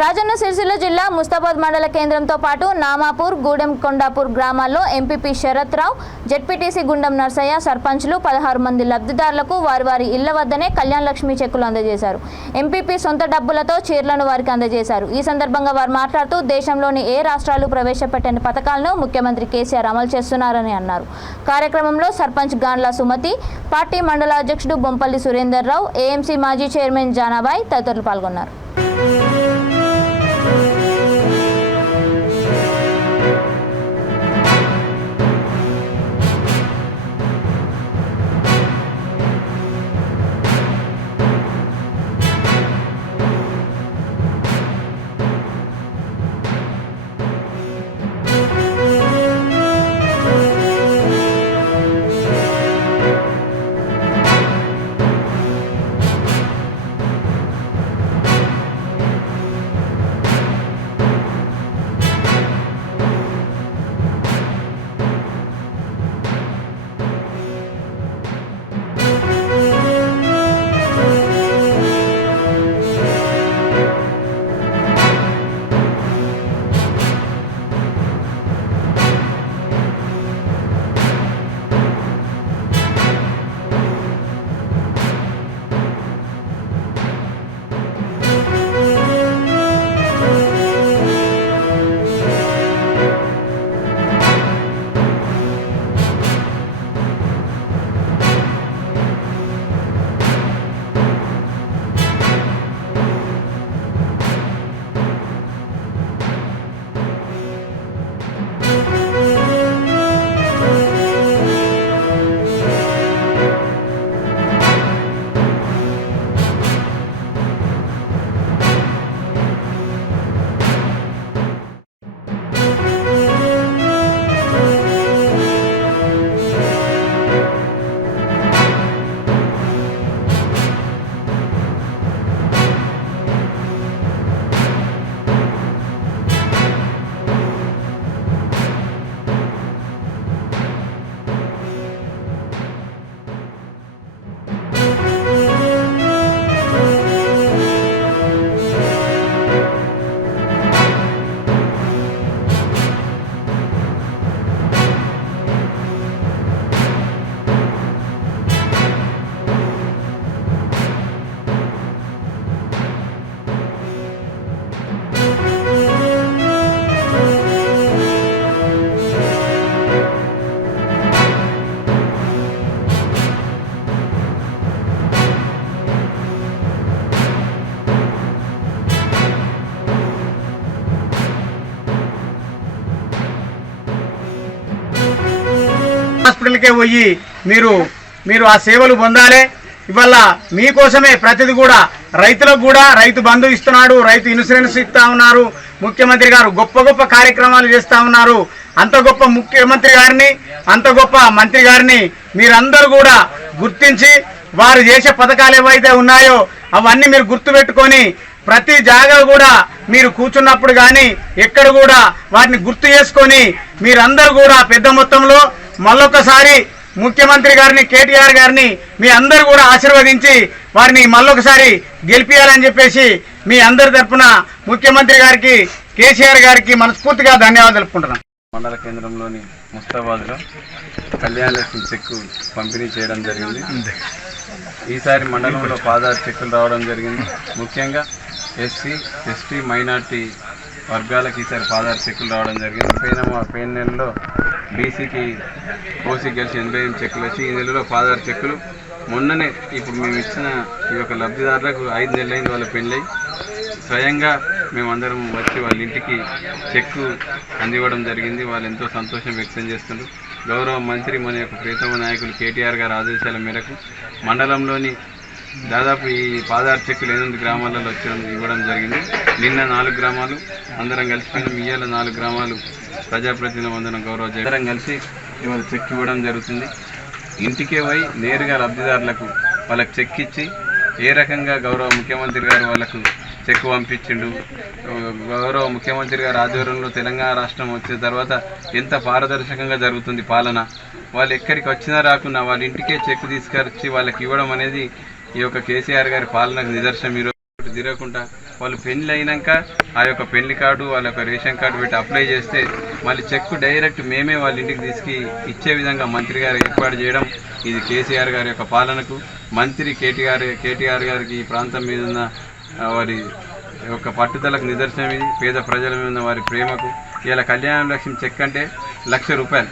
రాజన్న సిరిసిల్ల జిల్లా ముస్తాబాద్ మండల కేంద్రంతో పాటు నామాపూర్, గూడెం కొండాపూర్ గ్రామాల్లో ఎంపీపీ శరత్ రావు, జెడ్పీటీసీ గుండం నర్సయ్య, సర్పంచ్లు 16 మంది లబ్ధిదారులకు వారి ఇళ్ల వద్దనే కళ్యాణ లక్ష్మి చెక్కులు అందజేశారు. ఎంపీపీ సొంత డబ్బులతో చీరలను వారికి అందజేశారు. ఈ సందర్భంగా వారు మాట్లాడుతూ దేశంలోని ఏ రాష్ట్రాలు ప్రవేశపెట్టని పథకాలను ముఖ్యమంత్రి కేసీఆర్ అమలు చేస్తున్నారని అన్నారు. కార్యక్రమంలో సర్పంచ్ గాండ్ల సుమతి, పార్టీ మండల అధ్యక్షుడు బొంపల్లి సురేందర్ రావు, ఏఎంసీ మాజీ చైర్మన్ జానాబాయ్ తదితరులు పాల్గొన్నారు. హాస్పిటల్కే పోయి మీరు ఆ సేవలు పొందాలి. ఇవాళ మీకోసమే ప్రతిది కూడా రైతులకు కూడా రైతు బంధు ఇస్తున్నాడు, రైతు ఇన్సూరెన్స్ ఇస్తా ఉన్నారు. ముఖ్యమంత్రి గారు గొప్ప కార్యక్రమాలు చేస్తూ ఉన్నారు. అంత గొప్ప ముఖ్యమంత్రి గారిని, అంత గొప్ప మంత్రి గారిని మీరందరూ కూడా గుర్తించి వారు చేసే పథకాలు ఏవైతే ఉన్నాయో అవన్నీ మీరు గుర్తుపెట్టుకొని ప్రతి జాగా కూడా మీరు కూర్చున్నప్పుడు కానీ ఎక్కడ కూడా వాటిని గుర్తు చేసుకొని మీరందరూ కూడా పెద్ద మొత్తంలో మళ్ళొకసారి ముఖ్యమంత్రి గారిని, కేటీఆర్ గారిని మీ అందరూ కూడా ఆశీర్వదించి వారిని మళ్ళొకసారి గెలిపియాలని చెప్పేసి మీ అందరి తరఫున ముఖ్యమంత్రి గారికి, కేసీఆర్ గారికి మనస్ఫూర్తిగా ధన్యవాదాలు తెలుపుకుంటున్నాం. మండల కేంద్రంలోని ముస్తాబాద్లో కళ్యాణ లక్ష్మి చెక్కు పంపిణీ చేయడం జరిగింది. ఈసారి మండలంలో 16 చెక్కులు రావడం జరిగింది. ముఖ్యంగా ఎస్సీ, ఎస్టీ, మైనార్టీ వర్గాలకు ఈసారి 16 చెక్కులు రావడం జరిగింది. పోయిన నెలలో బీసీకి ఓసీ కలిసి 88 చెక్కులు వచ్చి ఈ నెలలో 16 చెక్కులు. మొన్ననే ఇప్పుడు మేము ఇచ్చిన ఈ యొక్క లబ్ధిదారులకు 5 నెలలైంది వాళ్ళ పెళ్ళై. స్వయంగా మేమందరం వచ్చి వాళ్ళ ఇంటికి చెక్కు అందివ్వడం జరిగింది. వాళ్ళు ఎంతో సంతోషం వ్యక్తం చేస్తున్నారు. గౌరవ మంత్రి మన యొక్క ప్రియతమ నాయకులు కేటీఆర్ గారి ఆదేశాల మేరకు మండలంలోని దాదాపు ఈ 16 చెక్కులు 8 గ్రామాలలో ఇవ్వడం జరిగింది. నిన్న 4 గ్రామాలు అందరం కలిసిపోయిన ఇవాళ 4 గ్రామాలు ప్రజాప్రతినిధులు అందరం గౌరవ అందరం కలిసి ఇవాళ చెక్ ఇవ్వడం జరుగుతుంది. ఇంటికే పోయి నేరుగా లబ్ధిదారులకు వాళ్ళకి చెక్ ఇచ్చి ఏ రకంగా గౌరవ ముఖ్యమంత్రి గారు వాళ్ళకు చెక్ పంపించిండు. గౌరవ ముఖ్యమంత్రి గారు ఆధ్వర్యంలో తెలంగాణ రాష్ట్రం వచ్చిన తర్వాత ఎంత పారదర్శకంగా జరుగుతుంది పాలన. వాళ్ళు ఎక్కడికి వచ్చినా రాకున్నా వాళ్ళ ఇంటికే చెక్ తీసుకొచ్చి వాళ్ళకి ఇవ్వడం అనేది ఈ యొక్క కేసీఆర్ గారి పాలనకు నిదర్శనం. ఈరోజు తిరగకుండా వాళ్ళు పెళ్లి అయినాక ఆ యొక్క పెళ్లి కార్డు వాళ్ళ యొక్క రేషన్ కార్డు పెట్టి అప్లై చేస్తే మళ్ళీ చెక్ డైరెక్ట్ మేమే వాళ్ళ ఇంటికి తీసుకు ఇచ్చే విధంగా మంత్రి గారు ఏర్పాటు చేయడం ఇది కేసీఆర్ గారి యొక్క పాలనకు, మంత్రి కేటీఆర్ గారికి ఈ ప్రాంతం మీద ఉన్న వారి యొక్క పట్టుదలకు నిదర్శనం ఇది. పేద ప్రజల మీద ఉన్న వారి ప్రేమకు ఇలా కళ్యాణ లక్ష్మి చెక్ అంటే 1,00,000 రూపాయలు.